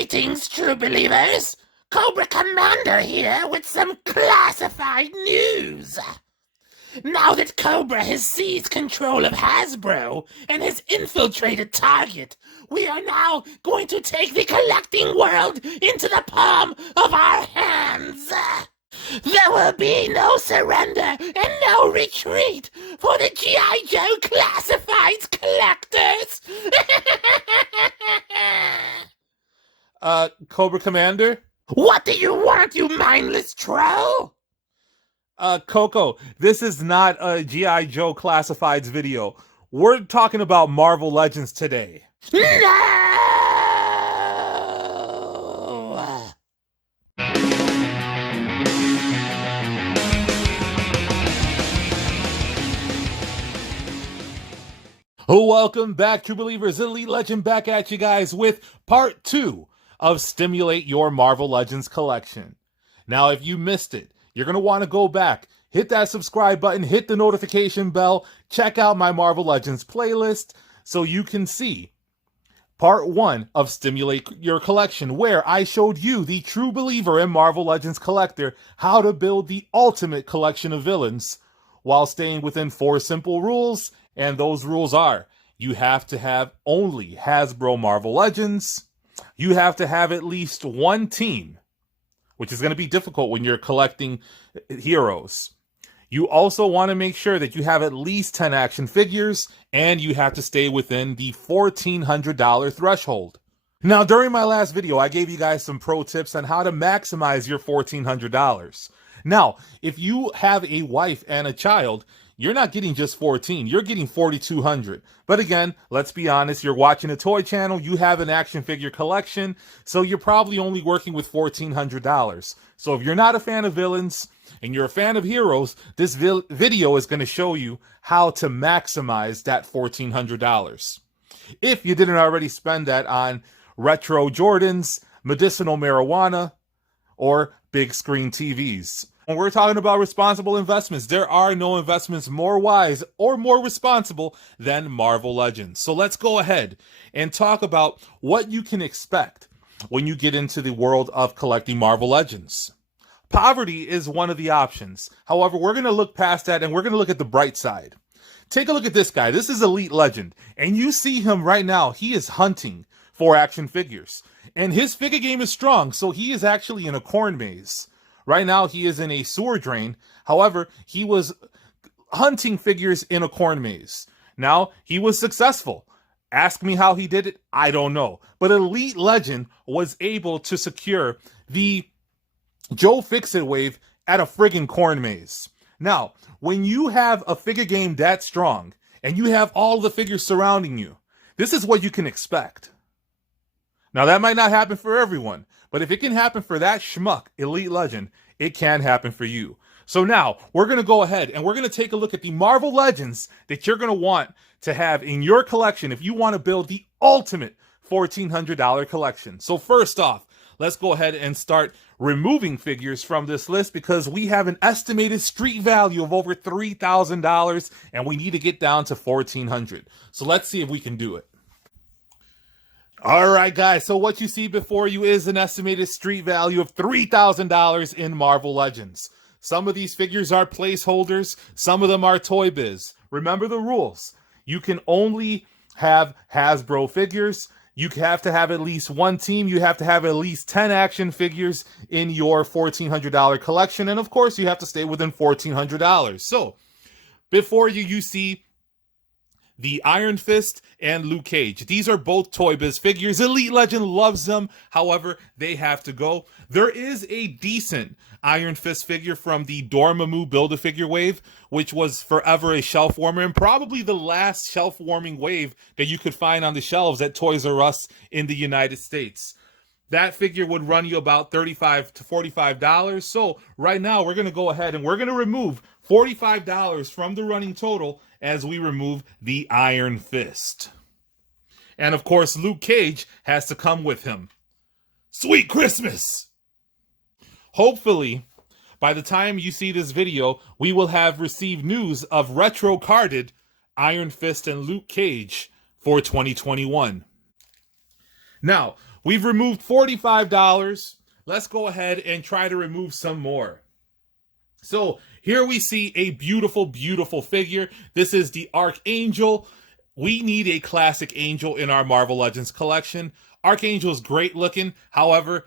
Greetings, true believers! Cobra Commander here with some classified news. Now that Cobra has seized control of Hasbro and has infiltrated Target, we are now going to take the collecting world into the palm of our hands. There will be no surrender and no retreat for the G.I. Joe Classifieds collectors. Cobra Commander? What do you want, you mindless troll? Coco, this is not a G.I. Joe Classifieds video. We're talking about Marvel Legends today. No! Welcome back, true believers. Elite Legend back at you guys with part 2 of Stimulate Your Marvel Legends collection. Now, if you missed it, you're going to want to go back, hit that subscribe button, hit the notification bell, check out my Marvel Legends playlist so you can see part 1 of Stimulate Your Collection, where I showed you, the true believer in Marvel Legends collector, how to build the ultimate collection of villains while staying within 4 simple rules. And those rules are, you have to have only Hasbro Marvel Legends. You have to have at least one team, which is going to be difficult when you're collecting heroes. You also want to make sure that you have at least 10 action figures, and you have to stay within the $1,400 threshold. Now, during my last video, I gave you guys some pro tips on how to maximize your $1,400. Now, if you have a wife and a child, you're not getting just 14, you're getting 4,200. But again, let's be honest, you're watching a toy channel, you have an action figure collection, so you're probably only working with $1,400. So if you're not a fan of villains and you're a fan of heroes, this video is going to show you how to maximize that $1,400. If you didn't already spend that on retro Jordans, medicinal marijuana, or big screen TVs. When we're talking about responsible investments, there are no investments more wise or more responsible than Marvel Legends. So let's go ahead and talk about what you can expect when you get into the world of collecting Marvel Legends. Poverty is one of the options. However, we're going to look past that and we're going to look at the bright side. Take a look at this guy. This is Elite Legend. And you see him right now. He is hunting for action figures. And his figure game is strong, so he is actually in a corn maze. Right now, he is in a sewer drain. However, he was hunting figures in a corn maze. Now, he was successful. Ask me how he did it, I don't know. But Elite Legend was able to secure the Joe Fix-It wave at a friggin' corn maze. Now, when you have a figure game that strong, and you have all the figures surrounding you, this is what you can expect. Now, that might not happen for everyone, but if it can happen for that schmuck, Elite Legend, it can happen for you. So now, we're going to go ahead and we're going to take a look at the Marvel Legends that you're going to want to have in your collection if you want to build the ultimate $1,400 collection. So first off, let's go ahead and start removing figures from this list because we have an estimated street value of over $3,000 and we need to get down to $1,400. So let's see if we can do it. All right, guys, so what you see before you is an estimated street value of $3,000 in Marvel Legends. Some of these figures are placeholders, some of them are Toy Biz. Remember the rules. You can only have Hasbro figures. You have to have at least one team. You have to have at least 10 action figures in your $1,400 collection. And of course, you have to stay within $1,400. So before you see the Iron Fist and Luke Cage. These are both Toy Biz figures. Elite Legend loves them. However, they have to go. There is a decent Iron Fist figure from the Dormammu Build-A-Figure wave, which was forever a shelf warmer and probably the last shelf warming wave that you could find on the shelves at Toys R Us in the United States. That figure would run you about $35 to $45. So right now we're going to go ahead and we're going to remove $45 from the running total as we remove the Iron Fist. And of course, Luke Cage has to come with him. Sweet Christmas! Hopefully, by the time you see this video, we will have received news of retro-carded Iron Fist and Luke Cage for 2021. Now, We've removed $45. Let's go ahead and try to remove some more. So here we see a beautiful, beautiful figure. This is the Archangel. We need a classic angel in our Marvel Legends collection. Archangel is great looking. However,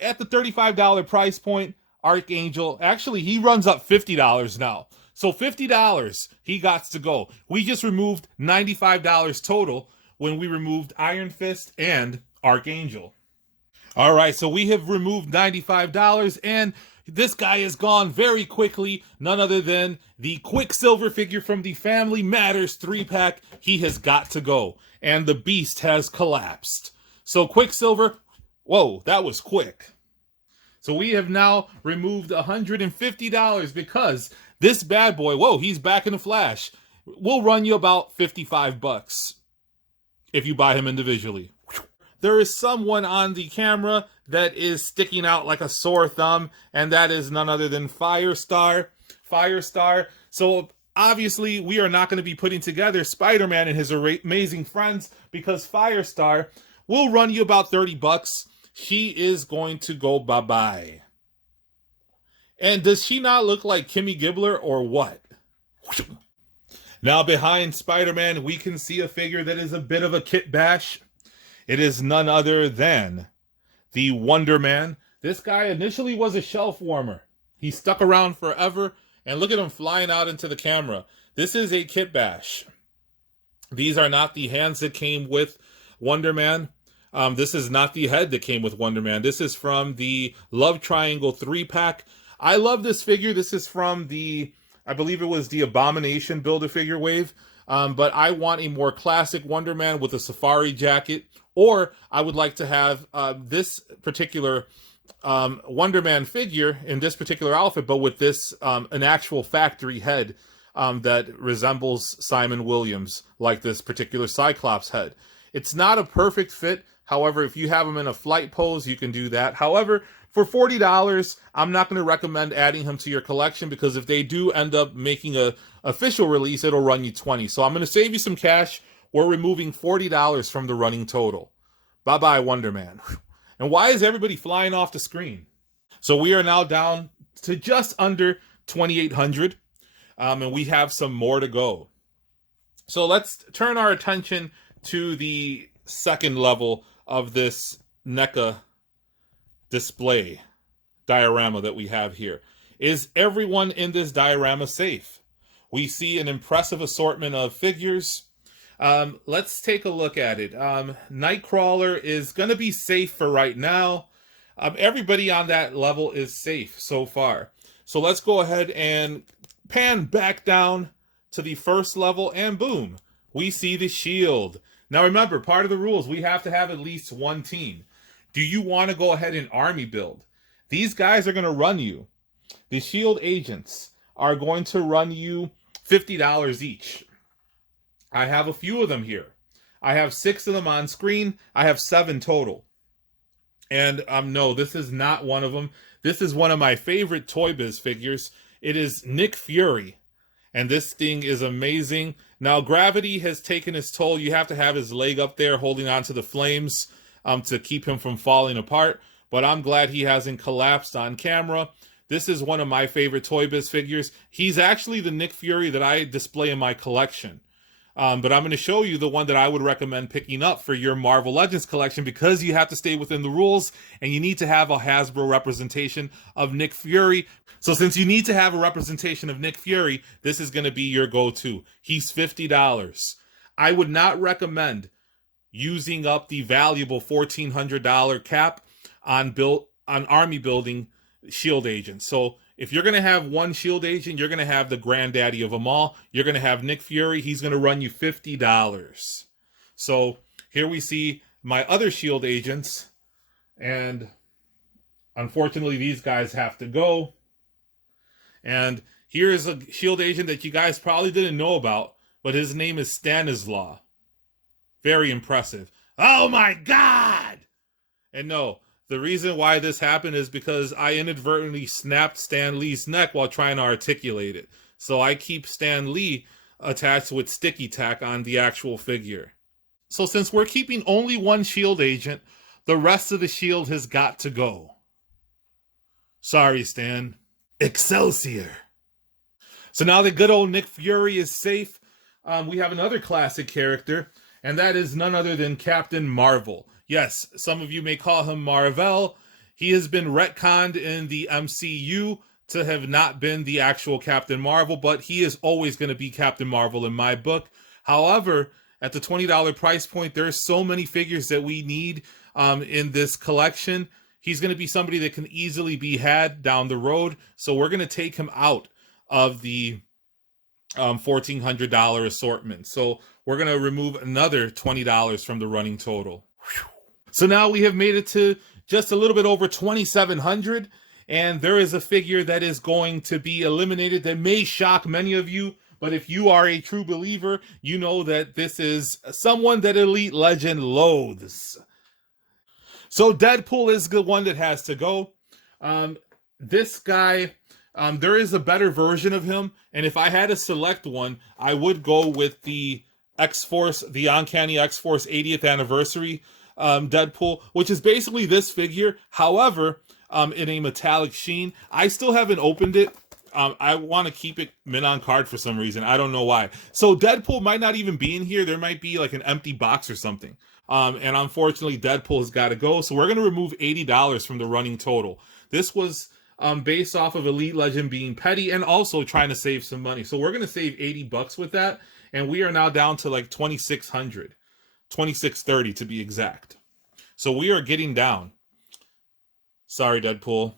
at the $35 price point, Archangel, actually, he runs up $50 now. So $50, he got to go. We just removed $95 total when we removed Iron Fist and Archangel. All right, so we have removed $95, and this guy is gone very quickly. None other than the Quicksilver figure from the Family Matters 3-pack. He has got to go, and the beast has collapsed. So Quicksilver, whoa, that was quick. So we have now removed $150 because this bad boy, whoa, he's back in a flash, will run you about $55 if you buy him individually. There is someone on the camera that is sticking out like a sore thumb, and that is none other than Firestar. So obviously, we are not going to be putting together Spider-Man and his amazing friends because Firestar will run you about $30. She is going to go bye-bye. And does she not look like Kimmy Gibbler or what? Now behind Spider-Man, we can see a figure that is a bit of a kit bash. It is none other than the Wonder Man. This guy initially was a shelf warmer. He stuck around forever, and look at him flying out into the camera. This is a kit bash. These are not the hands that came with Wonder Man. This is not the head that came with Wonder Man. This is from the Love Triangle 3-pack. I love this figure. This is from the, I believe it was the Abomination Build-A-Figure wave. But I want a more classic Wonder Man with a safari jacket. Or I would like to have this particular Wonder Man figure in this particular outfit, but with this, an actual factory head that resembles Simon Williams, like this particular Cyclops head. It's not a perfect fit. However, if you have him in a flight pose, you can do that. However, for $40, I'm not going to recommend adding him to your collection because if they do end up making a official release, it'll run you $20. So I'm going to save you some cash. We're removing $40 from the running total. Bye-bye, Wonder Man. And why is everybody flying off the screen? So we are now down to just under 2,800, and we have some more to go. So let's turn our attention to the second level of this NECA display diorama that we have here. Is everyone in this diorama safe? We see an impressive assortment of figures. Let's take a look at it. Nightcrawler is going to be safe for right now. Everybody on that level is safe so far. So let's go ahead and pan back down to the first level, and boom, we see the Shield. Now remember, part of the rules, we have to have at least one team. Do you want to go ahead and army build? These guys are going to run you. The Shield agents are going to run you $50 each. I have a few of them here. I have 6 of them on screen. I have 7 total. And no, this is not one of them. This is one of my favorite Toy Biz figures. It is Nick Fury. And this thing is amazing. Now, gravity has taken its toll. You have to have his leg up there holding onto the flames to keep him from falling apart. But I'm glad he hasn't collapsed on camera. This is one of my favorite Toy Biz figures. He's actually the Nick Fury that I display in my collection. But I'm going to show you the one that I would recommend picking up for your Marvel Legends collection because you have to stay within the rules and you need to have a Hasbro representation of Nick Fury. So since you need to have a representation of Nick Fury, this is going to be your go-to. He's $50. I would not recommend using up the valuable $1,400 cap on army building Shield agents. So if you're going to have one Shield agent, you're going to have the granddaddy of them all. You're going to have Nick Fury. He's going to run you $50. So here we see my other Shield agents. And unfortunately, these guys have to go. And here's a Shield agent that you guys probably didn't know about, but his name is Stanislaw. Very impressive. Oh my God! And no, the reason why this happened is because I inadvertently snapped Stan Lee's neck while trying to articulate it. So I keep Stan Lee attached with sticky tack on the actual figure. So since we're keeping only one Shield agent, The rest of the shield has got to go. Sorry, Stan. Excelsior. So now that good old Nick Fury is safe, we have another classic character, and that is none other than Captain Marvel. Yes, some of you may call him Marvel. He has been retconned in the MCU to have not been the actual Captain Marvel, but he is always going to be Captain Marvel in my book. However, at the $20 price point, there's so many figures that we need in this collection. He's going to be somebody that can easily be had down the road, so we're going to take him out of the $1,400 assortment. So we're going to remove another $20 from the running total. So now we have made it to just a little bit over $2,700, and there is a figure that is going to be eliminated that may shock many of you, but if you are a true believer, you know that this is someone that Elite Legend loathes. So Deadpool is the one that has to go. This guy, there is a better version of him, and if I had to select one, I would go with the X-Force, the Uncanny X-Force 80th anniversary Deadpool, which is basically this figure, however, in a metallic sheen. I still haven't opened it. I want to keep it mint on card for some reason. I don't know why. So Deadpool might not even be in here. There might be like an empty box or something. And unfortunately, Deadpool has got to go. So we're going to remove $80 from the running total. This was based off of Elite Legend being petty and also trying to save some money. So we're going to save $80 with that. And we are now down to like 2,600, 2,630 to be exact. So we are getting down. Sorry, Deadpool.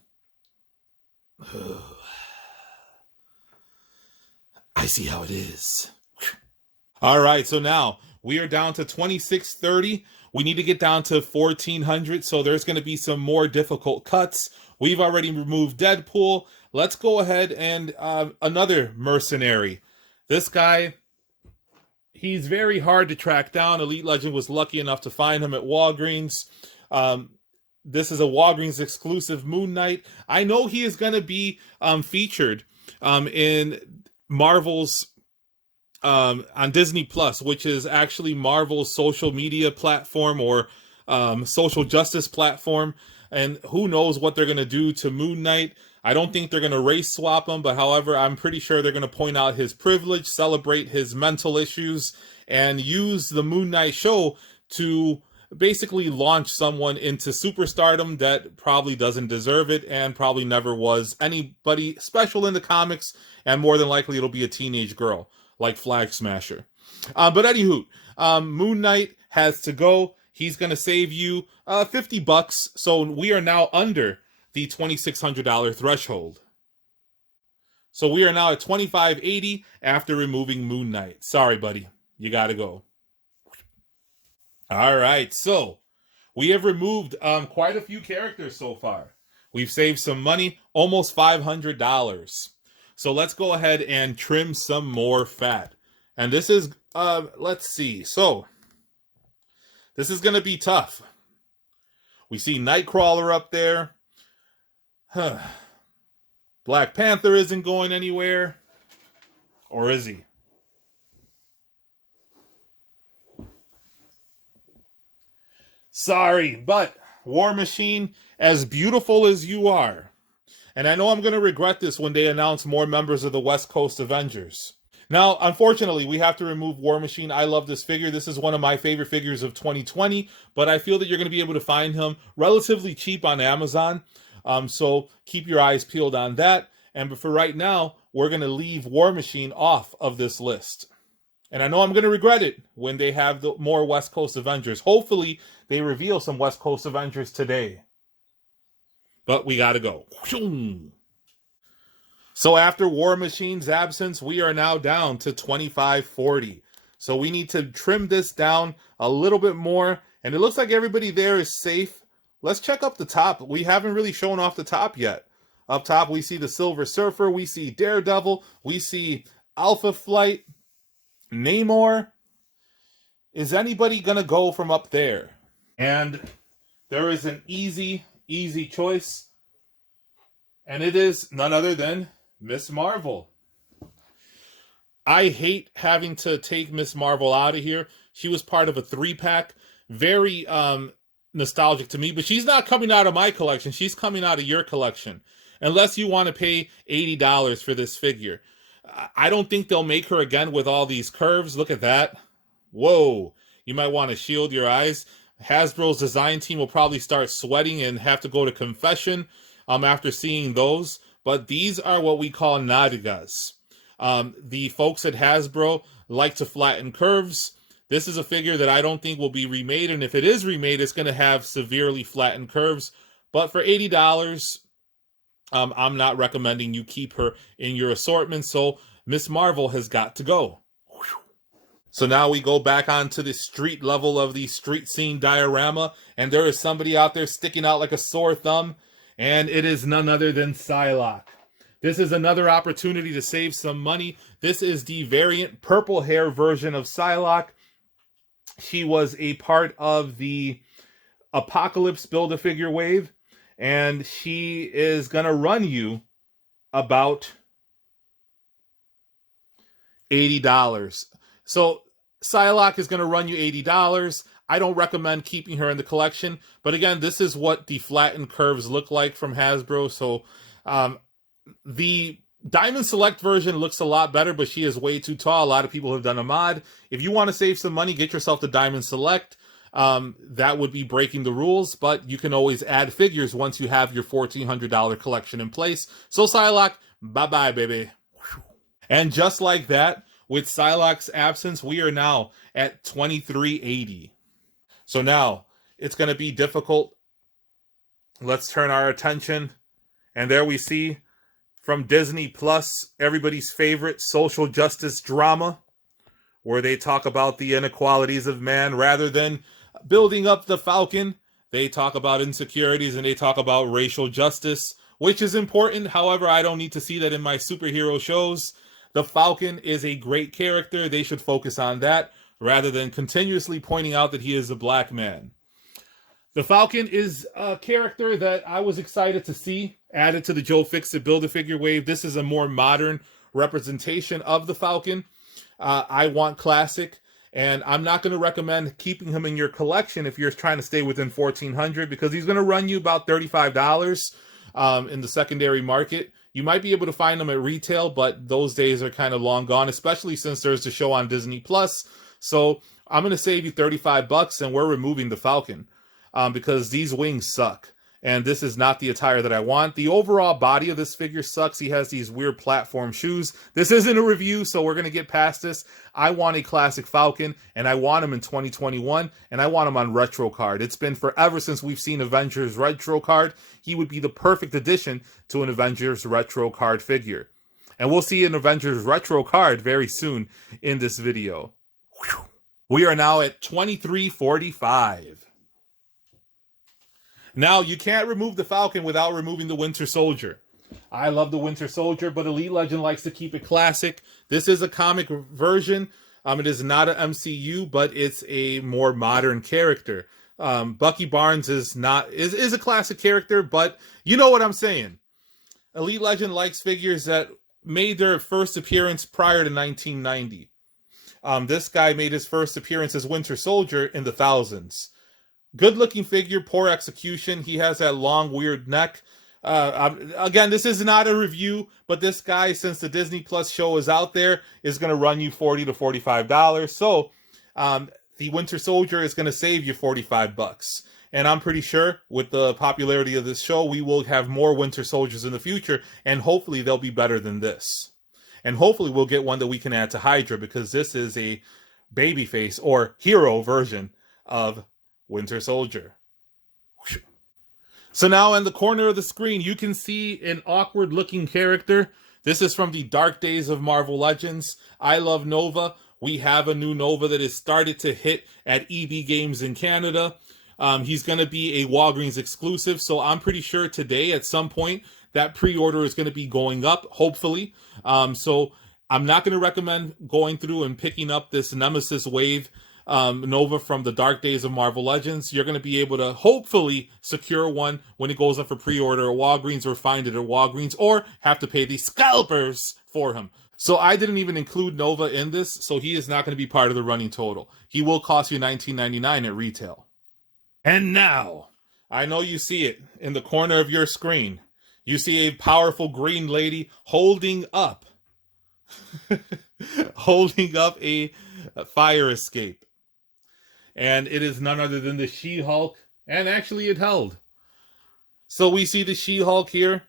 I see how it is. All right, so now we are down to 2,630. We need to get down to 1,400, so there's going to be some more difficult cuts. We've already removed Deadpool. Let's go ahead and another mercenary. This guy, he's very hard to track down. Elite Legend was lucky enough to find him at Walgreens. This is a Walgreens exclusive Moon Knight. I know he is going to be featured in Marvel's on Disney Plus, which is actually Marvel's social media platform or social justice platform. And who knows what they're going to do to Moon Knight. I don't think they're going to race swap him, but however, I'm pretty sure they're going to point out his privilege, celebrate his mental issues, and use the Moon Knight show to basically launch someone into superstardom that probably doesn't deserve it and probably never was anybody special in the comics, and more than likely it'll be a teenage girl like Flag Smasher. But anywho, Moon Knight has to go. He's going to save you $50, so we are now under the $2,600 threshold. So we are now at $2,580 after removing Moon Knight. Sorry, buddy. You got to go. All right, so we have removed quite a few characters so far. We've saved some money, almost $500. So let's go ahead and trim some more fat. And this is, let's see. So this is going to be tough. We see Nightcrawler up there. Black Panther isn't going anywhere. Or is he? Sorry, but War Machine, as beautiful as you are, and I know I'm going to regret this when they announce more members of the West Coast Avengers. Now, unfortunately, we have to remove War Machine. I love this figure. This is one of my favorite figures of 2020, but I feel that you're going to be able to find him relatively cheap on Amazon. So keep your eyes peeled on that. And for right now, we're going to leave War Machine off of this list. And I know I'm going to regret it when they have the more West Coast Avengers. Hopefully, they reveal some West Coast Avengers today. But we got to go. So after War Machine's absence, we are now down to 2,540. So we need to trim this down a little bit more. And it looks like everybody there is safe. Let's check up the top. We haven't really shown off the top yet. Up top, we see the Silver Surfer. We see Daredevil. We see Alpha Flight. Neymar. Is anybody going to go from up there? And there is an easy choice. And it is none other than Miss Marvel. I hate having to take Miss Marvel out of here. She was part of a 3-pack. Very nostalgic to me, but she's not coming out of my collection. She's coming out of your collection. Unless you want to pay $80 for this figure. I don't think they'll make her again with all these curves. Look at that. Whoa. You might want to shield your eyes. Hasbro's design team will probably start sweating and have to go to confession after seeing those. But these are what we call nadigas. The folks at Hasbro like to flatten curves. This is a figure that I don't think will be remade, and if it is remade, it's going to have severely flattened curves. But for $80, I'm not recommending you keep her in your assortment, so Miss Marvel has got to go. So now we go back onto the street level of the street scene diorama, and there is somebody out there sticking out like a sore thumb, and it is none other than Psylocke. This is another opportunity to save some money. This is the variant purple hair version of Psylocke. She was a part of the Apocalypse Build-A-Figure wave, and she is going to run you about $80. So Psylocke is going to run you $80. I don't recommend keeping her in the collection, but again, this is what the flattened curves look like from Hasbro. So the Diamond Select version looks a lot better, but she is way too tall. A lot of people have done a mod. If you want to save some money, get yourself the Diamond Select. That would be breaking the rules, but you can always add figures once you have your $1,400 collection in place. So Psylocke, bye-bye, baby. And just like that, with Psylocke's absence, we are now at $23.80. So now, it's going to be difficult. Let's turn our attention. And there we see, from Disney Plus, everybody's favorite social justice drama, where they talk about the inequalities of man rather than building up the Falcon. They talk about insecurities and they talk about racial justice, which is important. However, I don't need to see that in my superhero shows. The Falcon is a great character. They should focus on that rather than continuously pointing out that he is a black man. The Falcon is a character that I was excited to see added to the Joe Fixit Build-A-Figure wave. This is a more modern representation of the Falcon. I want classic, and I'm not going to recommend keeping him in your collection if you're trying to stay within $1,400, because he's going to run you about $35 in the secondary market. You might be able to find them at retail, but those days are kind of long gone, especially since there's the show on Disney Plus. So I'm going to save you $35, and we're removing the Falcon because these wings suck. And this is not the attire that I want. The overall body of this figure sucks. He has these weird platform shoes. This isn't a review, so we're going to get past this. I want a classic Falcon, and I want him in 2021, and I want him on Retro Card. It's been forever since we've seen Avengers Retro Card. He would be the perfect addition to an Avengers Retro Card figure. And we'll see an Avengers Retro Card very soon in this video. Whew. We are now at $23.45. Now, you can't remove the Falcon without removing the Winter Soldier. I love the Winter Soldier, but Elite Legend likes to keep it classic. This is a comic version. It is not an MCU, but it's a more modern character. Bucky Barnes is a classic character, but you know what I'm saying. Elite Legend likes figures that made their first appearance prior to 1990. This guy made his first appearance as Winter Soldier in the thousands. Good looking figure, poor execution. He has that long, weird neck. Again, this is not a review, but this guy, since the Disney Plus show is out there, is going to run you $40 to $45. So the Winter Soldier is going to save you $45. And I'm pretty sure with the popularity of this show, we will have more Winter Soldiers in the future, and hopefully they'll be better than this. And hopefully we'll get one that we can add to Hydra, because this is a babyface or hero version of Winter Soldier. So now in the corner of the screen, you can see an awkward looking character. This is from the dark days of Marvel Legends. I love Nova. We have a new Nova that has started to hit at EB Games in Canada. He's going to be a Walgreens exclusive, so I'm pretty sure today at some point that pre-order is going to be going up, hopefully. So I'm not going to recommend going through and picking up this Nemesis Wave Nova from the dark days of Marvel Legends. You're going to be able to hopefully secure one when it goes up for pre-order at Walgreens, or find it at Walgreens, or have to pay the scalpers for him. So I didn't even include Nova in this, so he is not going to be part of the running total. He will cost you $19.99 at retail. And now, I know you see it in the corner of your screen. You see a powerful green lady holding up holding up a fire escape. And it is none other than the She-Hulk, and actually it held. So we see the She-Hulk here.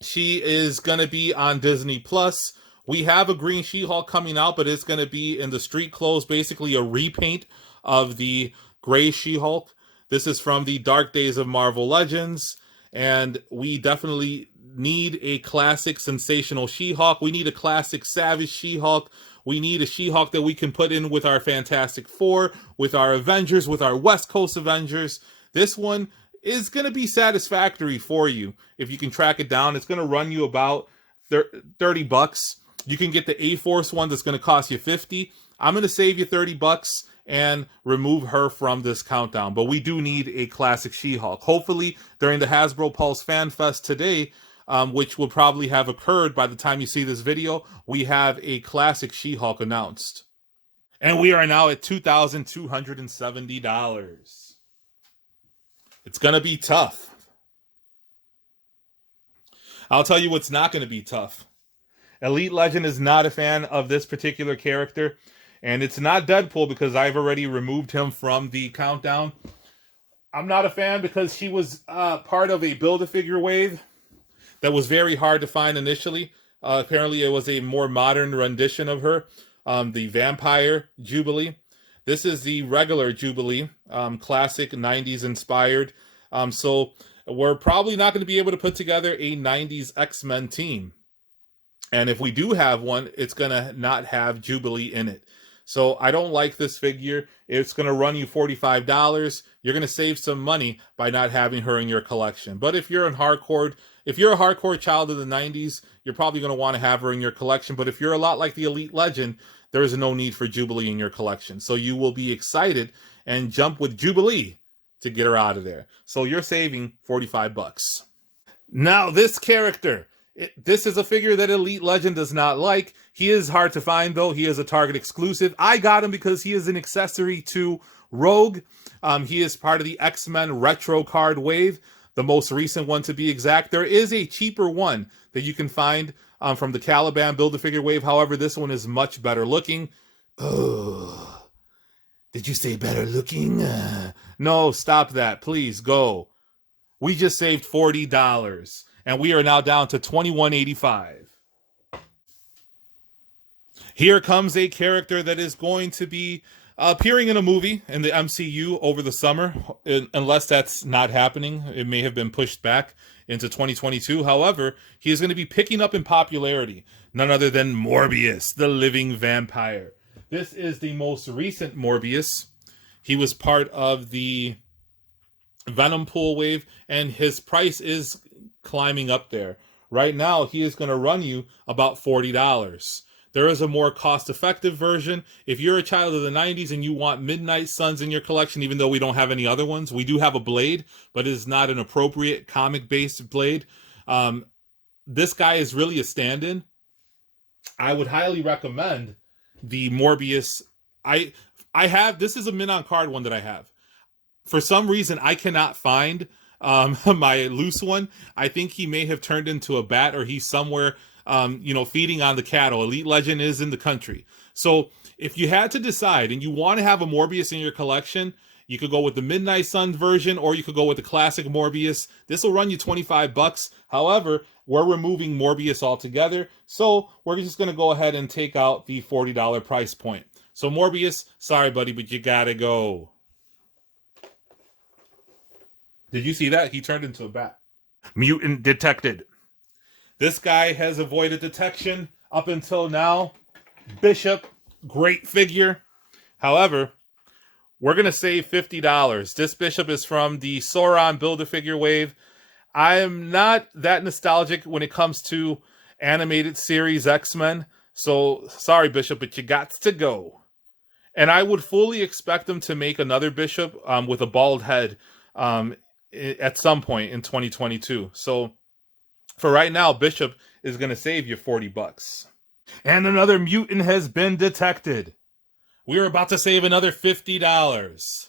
She is going to be on Disney Plus. We have a green She-Hulk coming out, but it's going to be in the street clothes, basically a repaint of the gray She-Hulk. This is from the Dark Days of Marvel Legends, and we definitely need a classic sensational She-Hulk. We need a classic savage She-Hulk. We need a She-Hulk that we can put in with our Fantastic Four, with our Avengers, with our West Coast Avengers. This one is going to be satisfactory for you if you can track it down. It's going to run you about $30. You can get the A-Force one that's going to cost you $50. I'm going to save you $30 and remove her from this countdown. But we do need a classic She-Hulk. Hopefully, during the Hasbro Pulse Fan Fest today, which will probably have occurred by the time you see this video, we have a classic She-Hulk announced. And we are now at $2,270. It's going to be tough. I'll tell you what's not going to be tough. Elite Legend is not a fan of this particular character. And it's not Deadpool because I've already removed him from the countdown. I'm not a fan because she was part of a Build-A-Figure wave that was very hard to find initially. Apparently it was a more modern rendition of her. The Vampire Jubilee. This is the regular Jubilee, classic 90s inspired. So we're probably not going to be able to put together a 90s X-Men team. And if we do have one, it's going to not have Jubilee in it. So I don't like this figure. It's going to run you $45. You're going to save some money by not having her in your collection. But if you're a hardcore child of the 90s, you're probably going to want to have her in your collection. But if you're a lot like the Elite Legend, there is no need for Jubilee in your collection. So you will be excited and jump with Jubilee to get her out of there. So you're saving $45. Now this character, this is a figure that Elite Legend does not like. He is hard to find though. He is a Target exclusive. I got him because he is an accessory to Rogue. He is part of the X-Men retro card wave, the most recent one to be exact. There is a cheaper one that you can find from the Caliban Build-A-Figure wave. However, this one is much better looking. Oh, did you say better looking? No, stop that. Please go. We just saved $40 and we are now down to $21.85. Here comes a character that is going to be appearing in a movie in the MCU over the summer, unless that's not happening. It may have been pushed back into 2022. However, he is going to be picking up in popularity. None other than Morbius, the living vampire. This is the most recent Morbius. He was part of the Venom pool wave, and his price is climbing up there. Right now, he is going to run you about $40. There is a more cost-effective version. If you're a child of the 90s and you want Midnight Suns in your collection, even though we don't have any other ones, we do have a Blade, but it is not an appropriate comic-based Blade. This guy is really a stand-in. I would highly recommend the Morbius. I have, this is a mint on card one that I have. For some reason, I cannot find my loose one. I think he may have turned into a bat, or he's somewhere feeding on the cattle. Elite Legend is in the country. So if you had to decide and you want to have a Morbius in your collection, you could go with the Midnight Suns version, or you could go with the classic Morbius. This will run you $25. However, we're removing Morbius altogether. So we're just going to go ahead and take out the $40 price point. So Morbius, sorry buddy, but you gotta go. Did you see that? He turned into a bat. Mutant detected. This guy has avoided detection up until now. Bishop, great figure. However, we're going to save $50. This Bishop is from the Sauron Build-A-Figure wave. I am not that nostalgic when it comes to animated series X-Men. So, sorry, Bishop, but you got to go. And I would fully expect them to make another Bishop with a bald head at some point in 2022. So, for right now, Bishop is going to save you $40. And another mutant has been detected. We are about to save another $50.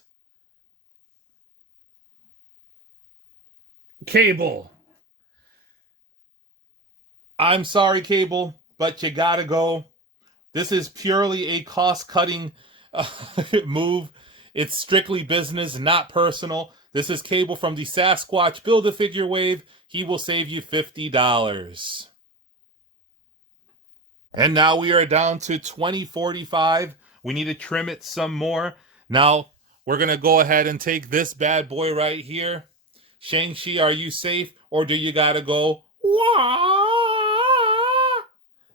Cable. I'm sorry, Cable, but you gotta go. This is purely a cost-cutting move. It's strictly business, not personal. This is Cable from the Sasquatch Build-A-Figure Wave. He will save you $50. And now we are down to $20.45. We need to trim it some more. Now, we're going to go ahead and take this bad boy right here. Shang-Chi, are you safe? Or do you got to go? Wah!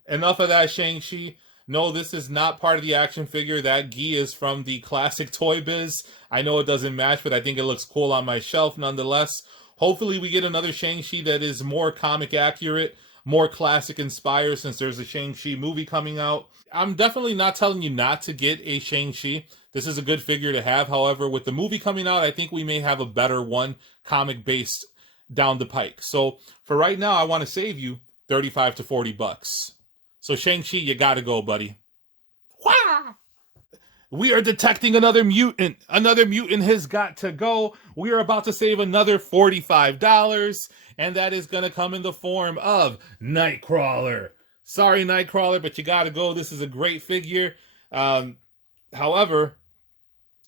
Enough of that, Shang-Chi. No, this is not part of the action figure. That gi is from the classic Toy Biz. I know it doesn't match, but I think it looks cool on my shelf nonetheless. Hopefully we get another Shang-Chi that is more comic accurate, more classic inspired, since there's a Shang-Chi movie coming out. I'm definitely not telling you not to get a Shang-Chi. This is a good figure to have. However, with the movie coming out, I think we may have a better one, comic-based, down the pike. So for right now, I want to save you $35 to $40. So Shang-Chi, you gotta go, buddy. Wah! We are detecting another mutant. Another mutant has got to go. We are about to save another $45, and that is going to come in the form of Nightcrawler. Sorry, Nightcrawler, but you got to go. This is a great figure. However,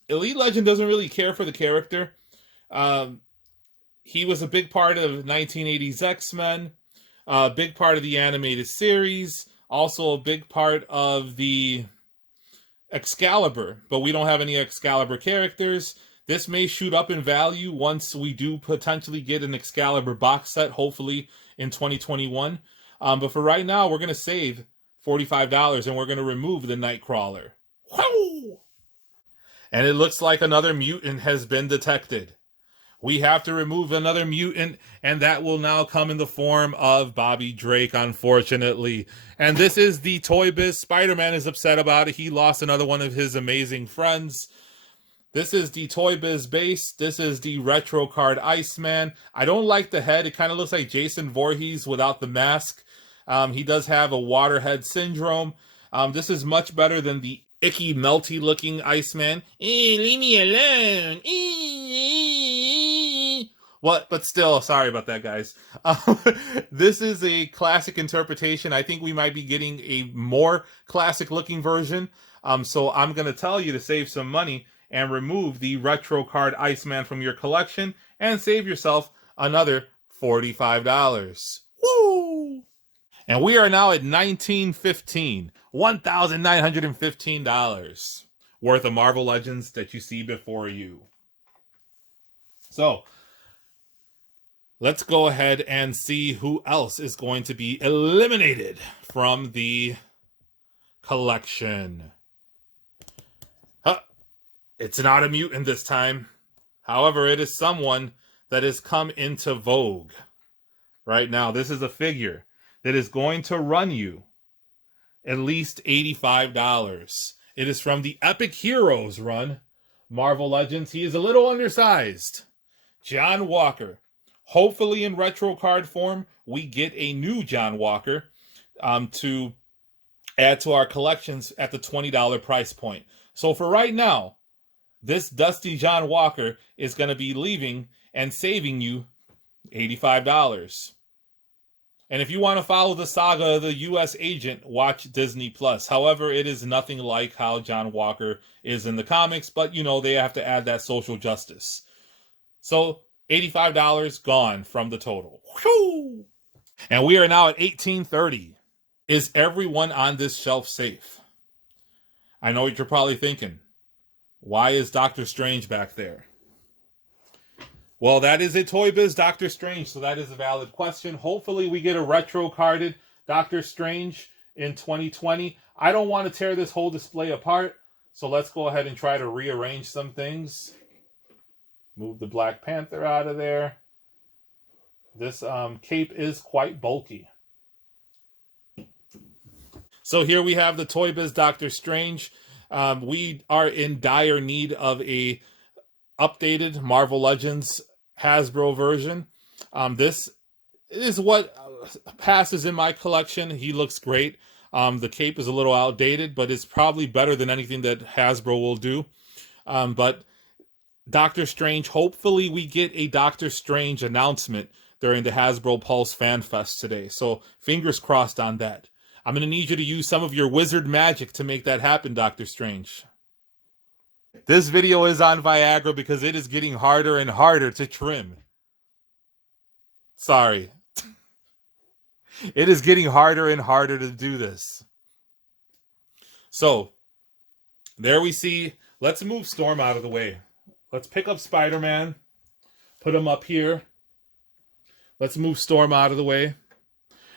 Elite Legend doesn't really care for the character. He was a big part of 1980s X-Men, a big part of the animated series, also a big part of the Excalibur, but we don't have any Excalibur characters. This may shoot up in value once we do potentially get an Excalibur box set, hopefully in 2021. But for right now, we're going to save $45 and we're going to remove the Nightcrawler. Woo! And it looks like another mutant has been detected. We have to remove another mutant, and that will now come in the form of Bobby Drake, unfortunately. And this is the Toy Biz. Spider-Man is upset about it. He lost another one of his amazing friends. This is the Toy Biz base. This is the retro card Iceman. I don't like the head. It kind of looks like Jason Voorhees without the mask. He does have a waterhead syndrome. This is much better than the icky, melty looking Iceman. Leave me alone. What? But still, sorry about that, guys. This is a classic interpretation. I think we might be getting a more classic looking version. So I'm going to tell you to save some money and remove the retro card Iceman from your collection and save yourself another $45. Woo! And we are now at $1,915 worth of Marvel Legends that you see before you. So let's go ahead and see who else is going to be eliminated from the collection. It's not a mutant this time. However, it is someone that has come into vogue right now. This is a figure that is going to run you at least $85. It is from the Epic Heroes run, Marvel Legends. He is a little undersized. John Walker. Hopefully in retro card form, we get a new John Walker to add to our collections at the $20 price point. So for right now, this dusty John Walker is going to be leaving and saving you $85. And if you want to follow the saga of the U.S. agent, watch Disney+. However, it is nothing like how John Walker is in the comics, but, you know, they have to add that social justice. So, $85 gone from the total. Whew! And we are now at $18.30. Is everyone on this shelf safe? I know what you're probably thinking. Why is Doctor Strange back there? Well, that is a Toy Biz Doctor Strange, so that is a valid question. Hopefully we get a retro-carded Doctor Strange in 2020. I don't want to tear this whole display apart, so let's go ahead and try to rearrange some things. Move the Black Panther out of there. This cape is quite bulky. So here we have the Toy Biz Doctor Strange. We are in dire need of a updated Marvel Legends Hasbro version. This is what passes in my collection. He looks great. The cape is a little outdated, but it's probably better than anything that Hasbro will do. But Doctor Strange. Hopefully we get a Doctor Strange announcement during the Hasbro Pulse Fan Fest today. So fingers crossed on that. I'm going to need you to use some of your wizard magic to make that happen, Doctor Strange. This video is on Viagra because it is getting harder and harder to trim. Sorry. It is getting harder and harder to do this. So, there we see. Let's move Storm out of the way. Let's pick up Spider-Man. Put him up here. Let's move Storm out of the way.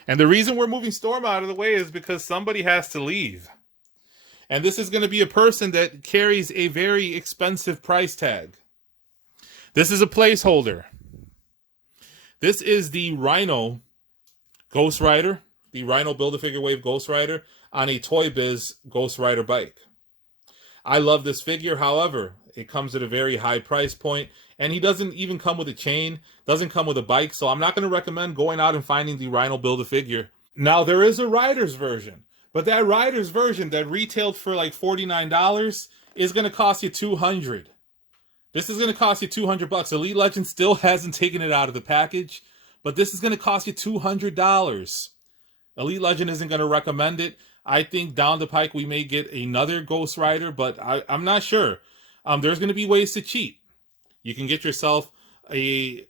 And the reason we're moving Storm out of the way is because somebody has to leave. And this is going to be a person that carries a very expensive price tag. This is a placeholder. This is the Rhino Ghost Rider, the Rhino Build-A-Figure Wave Ghost Rider on a Toy Biz Ghost Rider bike. I love this figure. However, it comes at a very high price point, and he doesn't even come with a chain, doesn't come with a bike, so I'm not going to recommend going out and finding the Rhino Build-A-Figure. Now, there is a Rider's version, but that Rider's version that retailed for like $49 is going to cost you $200. This is going to cost you $200. Elite Legend still hasn't taken it out of the package, but this is going to cost you $200. Elite Legend isn't going to recommend it. I think down the pike we may get another Ghost Rider, but I'm not sure. There's going to be ways to cheat. You can get yourself a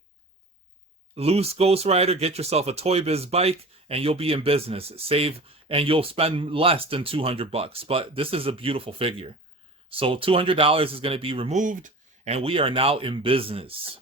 loose Ghost Rider, get yourself a Toy Biz bike, and you'll be in business. Save, and you'll spend less than $200. But this is a beautiful figure. So $200 is going to be removed, and we are now in business.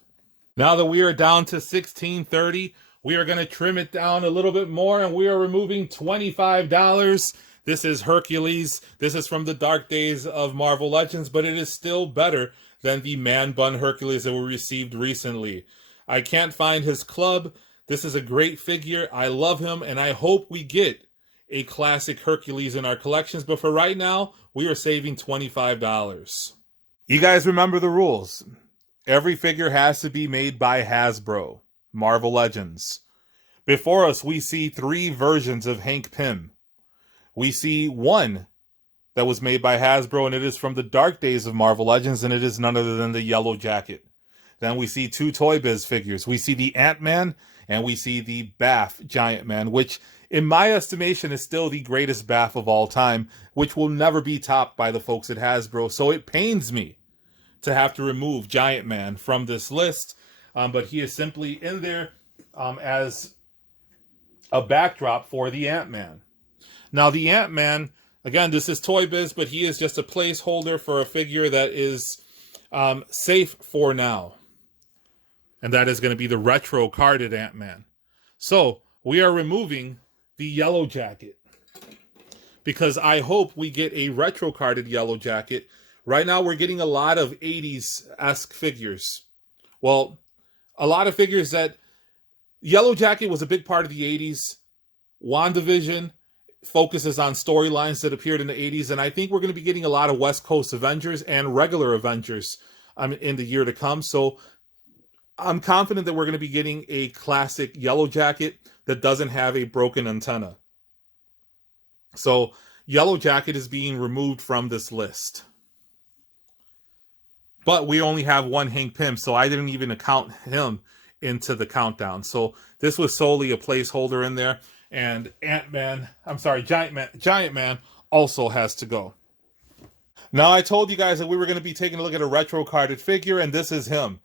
Now that we are down to $16.30, we are going to trim it down a little bit more, and we are removing $25. This is Hercules. This is from the dark days of Marvel Legends, but it is still better than the man bun Hercules that we received recently. I can't find his club. This is a great figure. I love him, and I hope we get a classic Hercules in our collections. But for right now, we are saving $25. You guys remember the rules. Every figure has to be made by Hasbro, Marvel Legends. Before us, we see 3 versions of Hank Pym. We see one that was made by Hasbro, and it is from the dark days of Marvel Legends, and it is none other than the Yellow Jacket. Then we see 2 Toy Biz figures. We see the Ant-Man, and we see the Baff Giant Man, which, in my estimation, is still the greatest Baff of all time, which will never be topped by the folks at Hasbro. So it pains me to have to remove Giant Man from this list, but he is simply in there as a backdrop for the Ant-Man. Now, the Ant-Man, again, this is Toy Biz, but he is just a placeholder for a figure that is safe for now. And that is going to be the retro carded Ant-Man. So, we are removing the Yellow Jacket, because I hope we get a retro carded Yellow Jacket. Right now, we're getting a lot of 80s-esque figures. Well, a lot of figures that... Yellow Jacket was a big part of the 80s. WandaVision focuses on storylines that appeared in the 80s, and I think we're going to be getting a lot of West Coast Avengers and regular Avengers in the year to come. So I'm confident that we're going to be getting a classic Yellow Jacket that doesn't have a broken antenna. So Yellow Jacket is being removed from this list. But we only have one Hank Pym, so I didn't even account him into the countdown. So this was solely a placeholder in there. And Giant Man also has to go. Now, I told you guys that we were going to be taking a look at a retro carded figure, and this is him.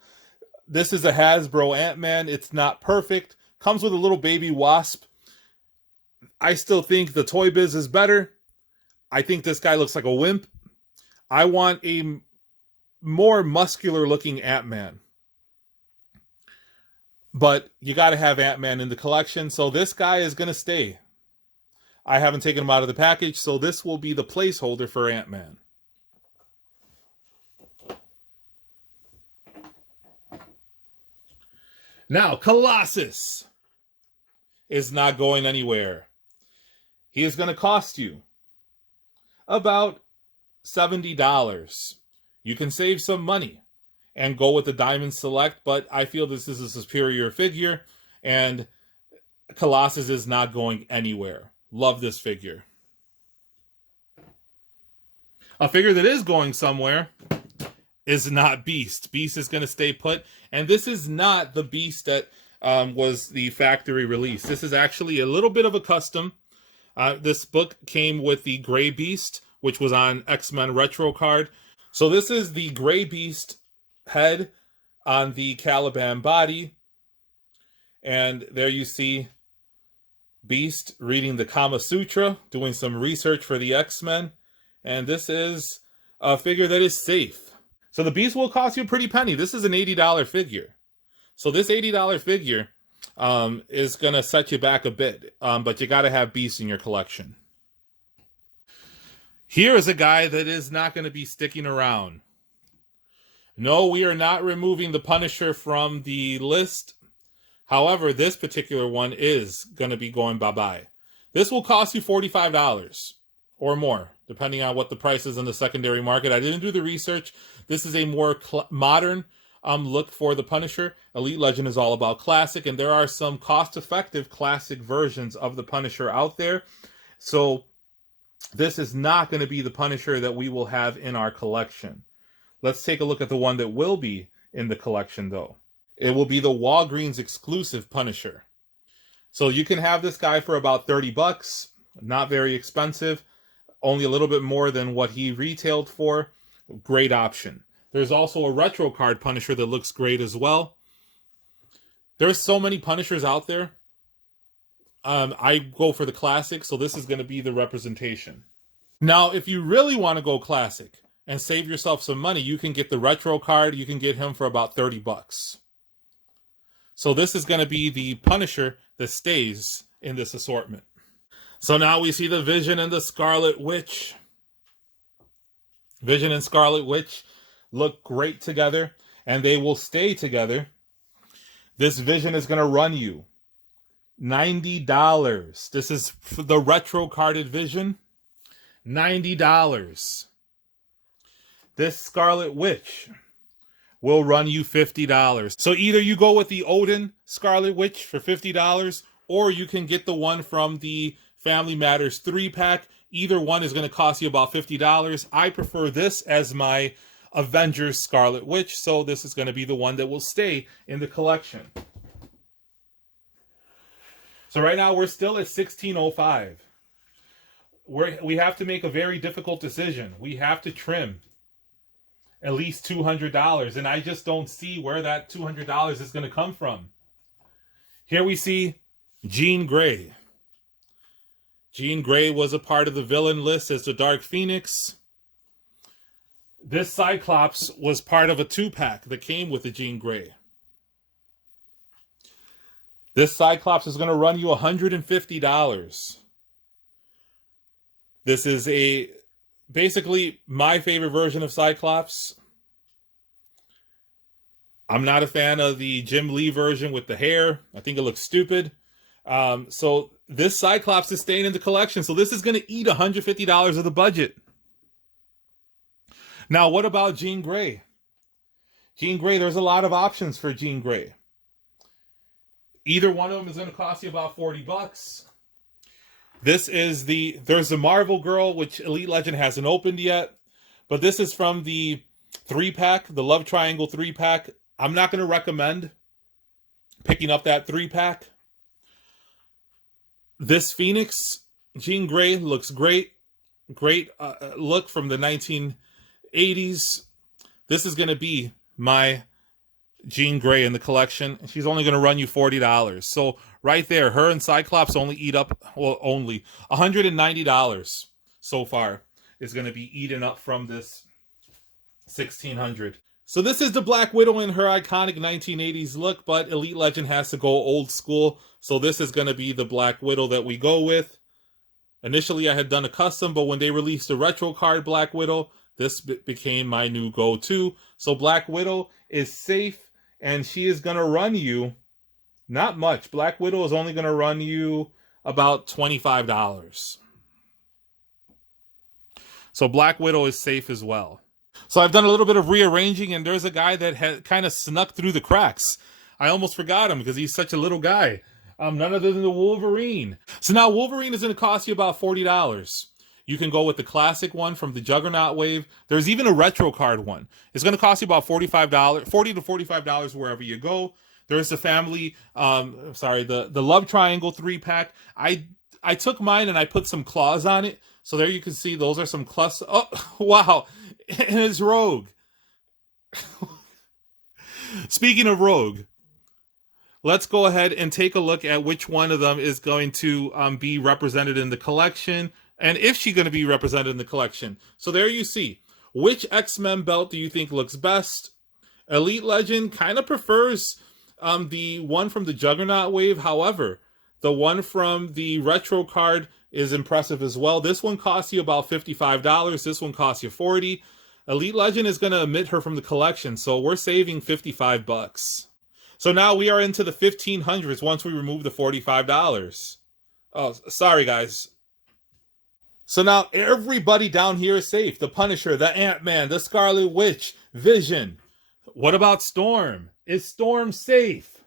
This is a Hasbro Ant-Man. It's not perfect. Comes with a little baby Wasp. I still think the Toy Biz is better. I think this guy looks like a wimp. I want a more muscular looking Ant-Man. But you got to have Ant-Man in the collection, so this guy is going to stay. I haven't taken him out of the package, so this will be the placeholder for Ant-Man. Now, Colossus is not going anywhere. He is going to cost you about $70. You can save some money and go with the Diamond Select, but I feel this is a superior figure, and Colossus is not going anywhere. Love this figure. A figure that is going somewhere is not Beast. Beast is going to stay put. And this is not the Beast that was the factory release. This is actually a little bit of a custom. This book came with the Gray Beast, which was on X-Men Retro card. So this is the Gray Beast head on the Caliban body. And there you see Beast reading the Kama Sutra, doing some research for the X-Men. And this is a figure that is safe. So the Beast will cost you a pretty penny. This is an $80 figure. So this $80 figure is going to set you back a bit. But you got to have Beast in your collection. Here is a guy that is not going to be sticking around. No, we are not removing the Punisher from the list. However, this particular one is going to be going bye-bye. This will cost you $45 or more, depending on what the price is in the secondary market. I didn't do the research. This is a more modern look for the Punisher. Elite Legend is all about classic, and there are some cost-effective classic versions of the Punisher out there. So this is not going to be the Punisher that we will have in our collection. Let's take a look at the one that will be in the collection, though. It will be the Walgreens exclusive Punisher. So you can have this guy for about $30, not very expensive, only a little bit more than what he retailed for. Great option. There's also a retro card Punisher that looks great as well. There's so many Punishers out there. I go for the classic, so this is going to be the representation. Now, if you really want to go classic and save yourself some money, you can get the retro card. You can get him for about $30. So this is going to be the Punisher that stays in this assortment. So now we see the Vision and the Scarlet Witch. Vision and Scarlet Witch look great together, and they will stay together. This Vision is going to run you $90. This is the retro carded Vision. $90. This Scarlet Witch will run you $50. So either you go with the Odin Scarlet Witch for $50, or you can get the one from the Family Matters 3-pack. Either one is going to cost you about $50. I prefer this as my Avengers Scarlet Witch, so this is going to be the one that will stay in the collection. So right now we're still at $16.05. We have to make a very difficult decision. We have to trim at least $200, and I just don't see where that $200 is going to come from. Here we see Jean Grey. Jean Grey was a part of the villain list as the Dark Phoenix. This Cyclops was part of a 2-pack that came with the Jean Grey. This Cyclops is going to run you $150. This is basically my favorite version of Cyclops. I'm not a fan of the Jim Lee version with the hair. I think it looks stupid. So this Cyclops is staying in the collection. So this is going to eat $150 of the budget. Now, what about Jean Grey? Jean Grey, there's a lot of options for Jean Grey. Either one of them is going to cost you about $40. This is there's the Marvel Girl, which Elite Legend hasn't opened yet. But this is from the 3-pack, the Love Triangle 3-pack. I'm not going to recommend picking up that 3-pack. This Phoenix, Jean Grey, looks great. Great look from the 1980s. This is going to be my Jean Grey in the collection. She's only going to run you $40. So right there, her and Cyclops only eat up, well, only $190 so far is going to be eaten up from this $1,600. So this is the Black Widow in her iconic 1980s look, but Elite Legend has to go old school. So this is going to be the Black Widow that we go with. Initially, I had done a custom, but when they released the retro card Black Widow, this became my new go-to. So Black Widow is safe, and she is going to run you not much. Black Widow is only going to run you about $25. So Black Widow is safe as well. So I've done a little bit of rearranging, and there's a guy that had kind of snuck through the cracks. I almost forgot him because he's such a little guy. None other than the Wolverine. So now Wolverine is going to cost you about $40. You can go with the classic one from the Juggernaut wave. There's even a retro card one. It's going to cost you about $40 to $45 wherever you go. There's the family, the Love Triangle 3-pack. I took mine and I put some claws on it. So there you can see those are some claws. Oh, wow. And it's Rogue. Speaking of Rogue, let's go ahead and take a look at which one of them is going to be represented in the collection, and if she's going to be represented in the collection. So there you see. Which X-Men belt do you think looks best? Elite Legend kind of prefers the one from the Juggernaut wave. However, the one from the retro card is impressive as well. This one costs you about $55. This one costs you $40. Elite Legend is going to omit her from the collection, so we're saving $55. So now we are into the 1500s once we remove the $45. Oh, sorry, guys. So now everybody down here is safe. The Punisher, the Ant-Man, the Scarlet Witch, Vision. What about Storm? Is Storm safe?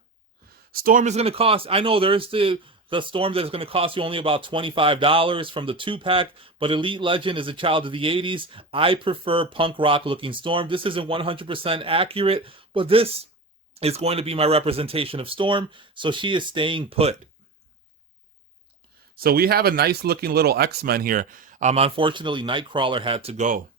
Storm is going to cost... I know there's the Storm that is going to cost you only about $25 from the 2-pack, but Elite Legend is a child of the 80s. I prefer punk rock looking Storm. This isn't 100% accurate, but this is going to be my representation of Storm, so she is staying put. So we have a nice looking little X-Men here. Unfortunately, Nightcrawler had to go.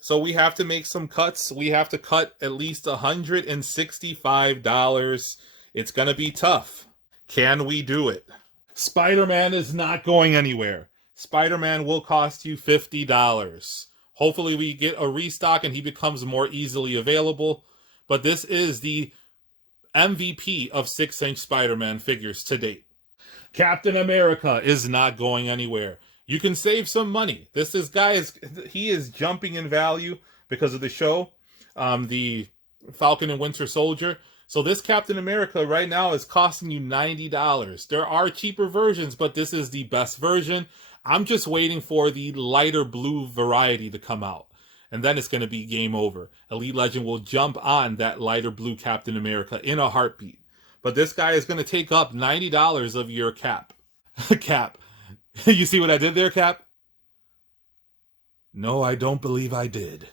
So we have to make some cuts. We have to cut at least $165. It's going to be tough. Can we do it? Spider-Man is not going anywhere. Spider-Man will cost you $50. Hopefully we get a restock and he becomes more easily available. But this is the MVP of 6-inch Spider-Man figures to date. Captain America is not going anywhere. You can save some money. He is jumping in value because of the show, the Falcon and Winter Soldier. So this Captain America right now is costing you $90. There are cheaper versions, but this is the best version. I'm just waiting for the lighter blue variety to come out. And then it's going to be game over. Elite Legend will jump on that lighter blue Captain America in a heartbeat. But this guy is going to take up $90 of your cap. Cap. You see what I did there, Cap? No, I don't believe I did.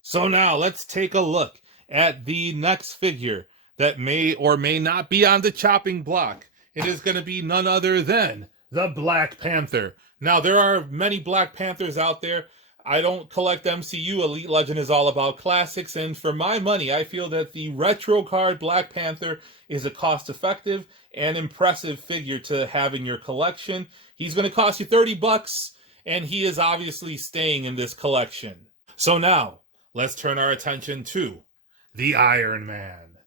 So now let's take a look at the next figure that may or may not be on the chopping block. It is going to be none other than the Black Panther. Now, there are many Black Panthers out there. I don't collect MCU. Elite Legend is all about classics. And for my money, I feel that the retro card Black Panther is a cost-effective and impressive figure to have in your collection. He's going to cost you $30, and he is obviously staying in this collection. So now, let's turn our attention to the Iron Man.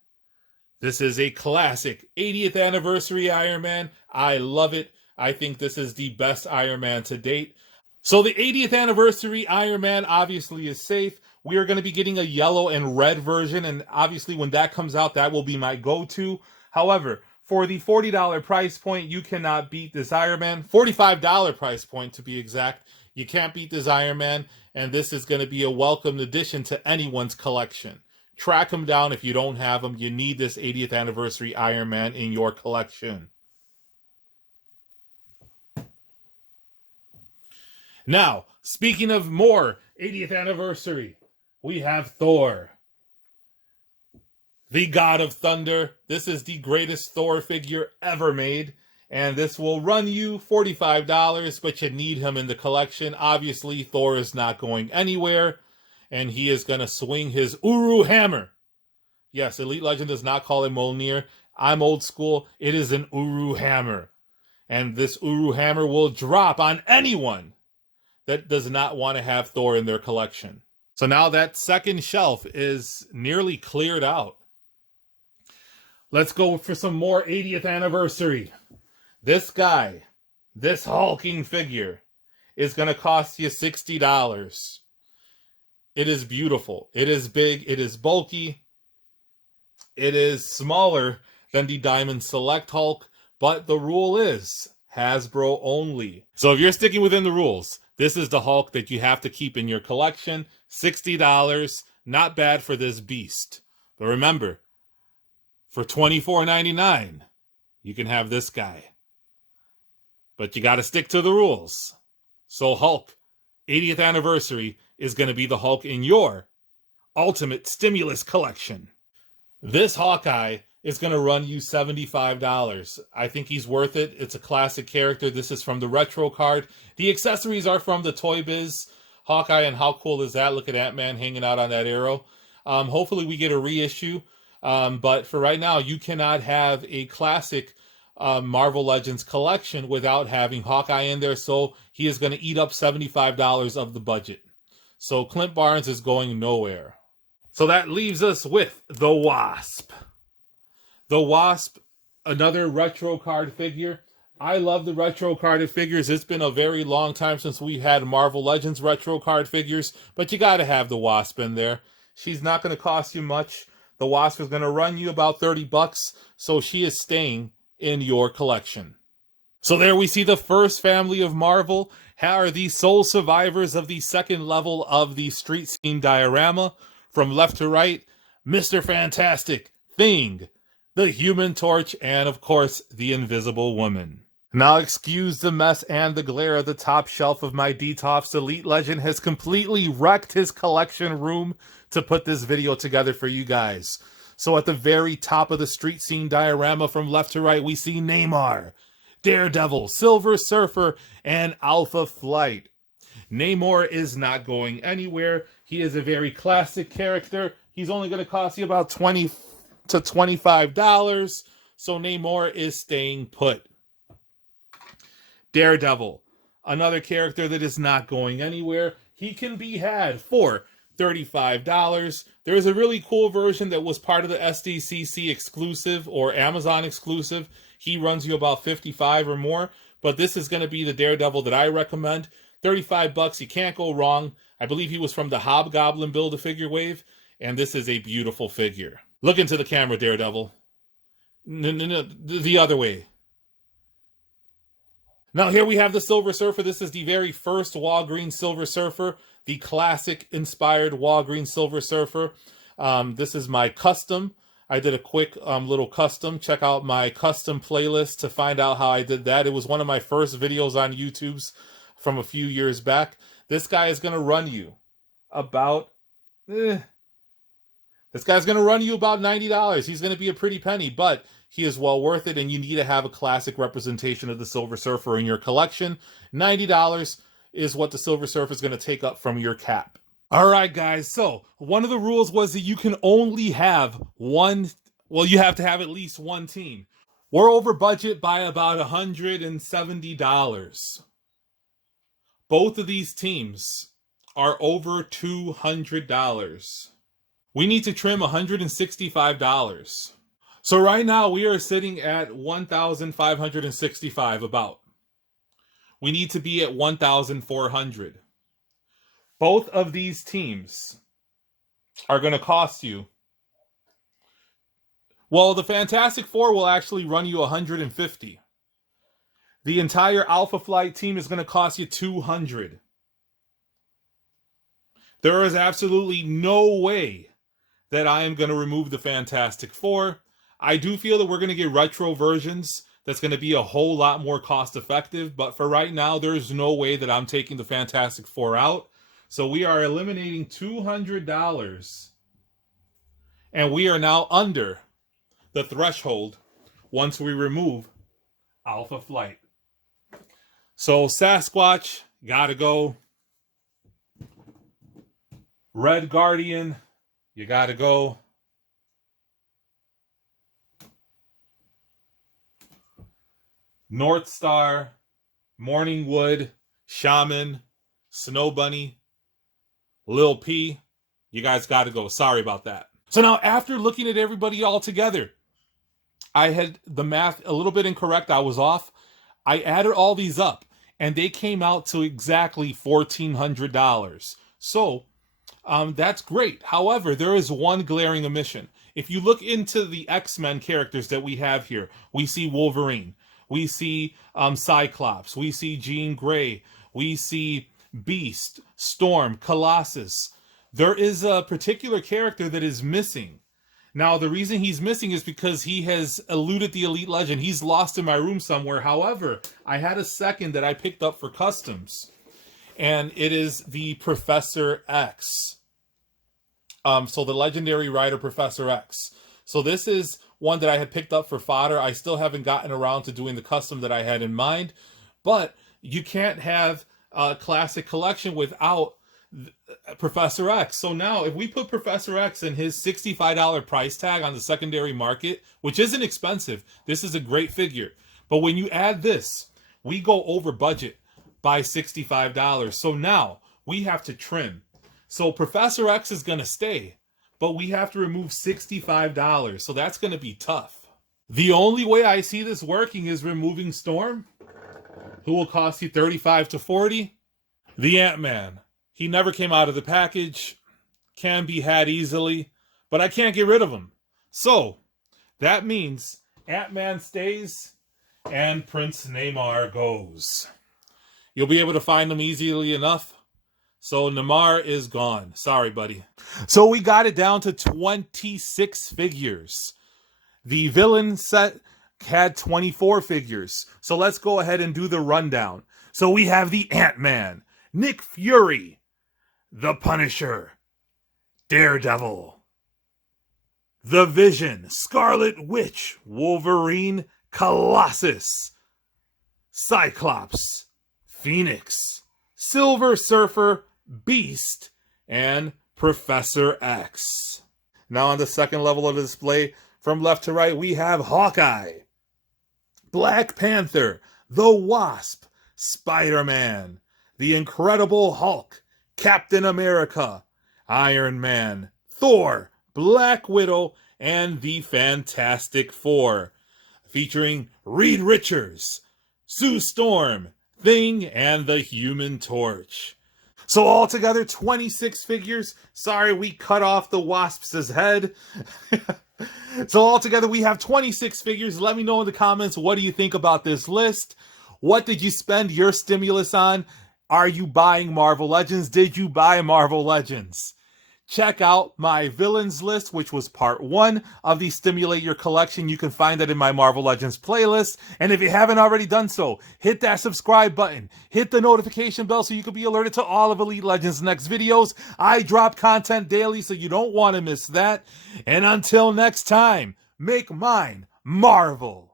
This is a classic 80th anniversary Iron Man. I love it. I think this is the best Iron Man to date. So the 80th anniversary Iron Man obviously is safe. We are going to be getting a yellow and red version, and obviously when that comes out, that will be my go-to. However, for the $40 price point, you cannot beat this Iron Man. $45 price point to be exact. You can't beat this Iron Man, and this is going to be a welcome addition to anyone's collection. Track him down if you don't have him. You need this 80th anniversary Iron Man in your collection. Now, speaking of more 80th anniversary, we have Thor. The God of Thunder. This is the greatest Thor figure ever made. And this will run you $45, but you need him in the collection. Obviously, Thor is not going anywhere. And he is going to swing his Uru hammer. Yes, Elite Legend does not call it Mjolnir. I'm old school. It is an Uru hammer. And this Uru hammer will drop on anyone that does not want to have Thor in their collection. So now that second shelf is nearly cleared out. Let's go for some more 80th anniversary. This guy, this hulking figure, is going to cost you $60. It is beautiful. It is big. It is bulky. It is smaller than the Diamond Select Hulk, but the rule is Hasbro only. So if you're sticking within the rules, this is the Hulk that you have to keep in your collection. $60, not bad for this beast. But remember, for $24.99, you can have this guy. but you got to stick to the rules. So Hulk 80th anniversary is going to be the Hulk in your Ultimate Stimulus Collection. This Hawkeye is going to run you $75. I think he's worth it. It's a classic character. This is from the retro card. The accessories are from the Toy Biz Hawkeye, and how cool is that? Look at Ant-Man hanging out on that arrow. Hopefully we get a reissue, but for right now, you cannot have a classic Marvel Legends collection without having Hawkeye in there, so he is going to eat up $75 of the budget. So Clint Barnes is going nowhere. So that leaves us with the Wasp. The Wasp, another retro card figure. I love the retro carded figures. It's been a very long time since we had Marvel Legends retro card figures, but you got to have the Wasp in there. She's not going to cost you much. The Wasp is going to run you about $30, so she is staying in your collection. So there we see the first family of Marvel are the sole survivors of the second level of the street scene diorama. From left to right, Mr. Fantastic, Thing, the Human Torch, and of course, the Invisible Woman. Now excuse the mess and the glare of the top shelf of my Detox. Elite Legend has completely wrecked his collection room to put this video together for you guys. So at the very top of the street scene diorama from left to right, we see Neymar, Daredevil, Silver Surfer, and Alpha Flight. Neymar is not going anywhere. He is a very classic character. He's only going to cost you about $20 to $25, so Neymar is staying put. Daredevil, another character that is not going anywhere. He can be had for $35. There is a really cool version that was part of the SDCC exclusive or Amazon exclusive. He runs you about $55 or more, but this is going to be the Daredevil that I recommend. $35, you can't go wrong. I believe he was from the Hobgoblin Build-A-Figure wave, and this is a beautiful figure. Look into the camera, Daredevil. No, the other way. Now here we have the Silver Surfer. This is the very first Walgreens Silver Surfer, the classic inspired Walgreens Silver Surfer. This is my custom. I did a quick little custom. Check out my custom playlist to find out how I did that. It was one of my first videos on YouTube's from a few years back. This guy is going to run you about $90. He's going to be a pretty penny, but he is well worth it, and you need to have a classic representation of the Silver Surfer in your collection. $90 is what the Silver Surfer is going to take up from your cap. All right, guys, so one of the rules was that you can only have one, well, you have to have at least one team. We're over budget by about $170. Both of these teams are over $200. We need to trim $165. So right now we are sitting at $1,565 about. We need to be at $1,400. Both of these teams are going to cost you. Well, the Fantastic Four will actually run you $150. The entire Alpha Flight team is going to cost you $200. There is absolutely no way that I am going to remove the Fantastic Four. I do feel that we're going to get retro versions that's going to be a whole lot more cost effective, but for right now, there's no way that I'm taking the Fantastic Four out. So we are eliminating $200, and we are now under the threshold once we remove Alpha Flight. So Sasquatch, gotta go. Red Guardian, you gotta go. North Star, Morning Wood, Shaman, Snow Bunny, Lil P, you guys gotta go. Sorry about that. So now after looking at everybody all together, I had the math a little bit incorrect. I was off. I added all these up, and they came out to exactly $1,400. So that's great. However, there is one glaring omission. If you look into the X-Men characters that we have here, we see Wolverine, we see Cyclops, we see Jean Grey, we see Beast, Storm, Colossus. There is a particular character that is missing, Now, the reason he's missing is because he has eluded the Elite Legend. He's lost in my room somewhere. However, I had a second that I picked up for customs, and it is the Professor X. So the legendary rider Professor X. So this is one that I had picked up for fodder. I still haven't gotten around to doing the custom that I had in mind, but you can't have a classic collection without Professor X. So now if we put Professor X and his $65 price tag on the secondary market, which isn't expensive, this is a great figure. But when you add this, we go over budget by $65. So now we have to trim. So Professor X is going to stay, but we have to remove $65. So that's going to be tough. The only way I see this working is removing Storm, who will cost you $35 to $40. The Ant-Man. He never came out of the package, can be had easily, but I can't get rid of him. So that means Ant-Man stays and Prince Neymar goes. You'll be able to find them easily enough. So Neymar is gone. Sorry, buddy. So we got it down to 26 figures. The villain set had 24 figures. So let's go ahead and do the rundown. So we have the Ant-Man, Nick Fury, the Punisher, Daredevil, the Vision, Scarlet Witch, Wolverine, Colossus, Cyclops, Phoenix, Silver Surfer, Beast, and Professor X. Now on the second level of the display, from left to right, we have Hawkeye, Black Panther, the Wasp, Spider-Man, the Incredible Hulk, Captain America, Iron Man, Thor, Black Widow, and the Fantastic Four, featuring Reed Richards, Sue Storm, Thing, and the Human Torch. So altogether, 26 figures. Sorry, we cut off the Wasp's head. So altogether, we have 26 figures. Let me know in the comments, what do you think about this list? What did you spend your stimulus on? Are you buying Marvel Legends? Did you buy Marvel Legends? Check out my villains list, which was part 1 of the Stimulate Your Collection. You can find that in my Marvel Legends playlist. And if you haven't already done so, hit that subscribe button. Hit the notification bell so you can be alerted to all of Elite Legends' next videos. I drop content daily, so you don't want to miss that. And until next time, make mine Marvel.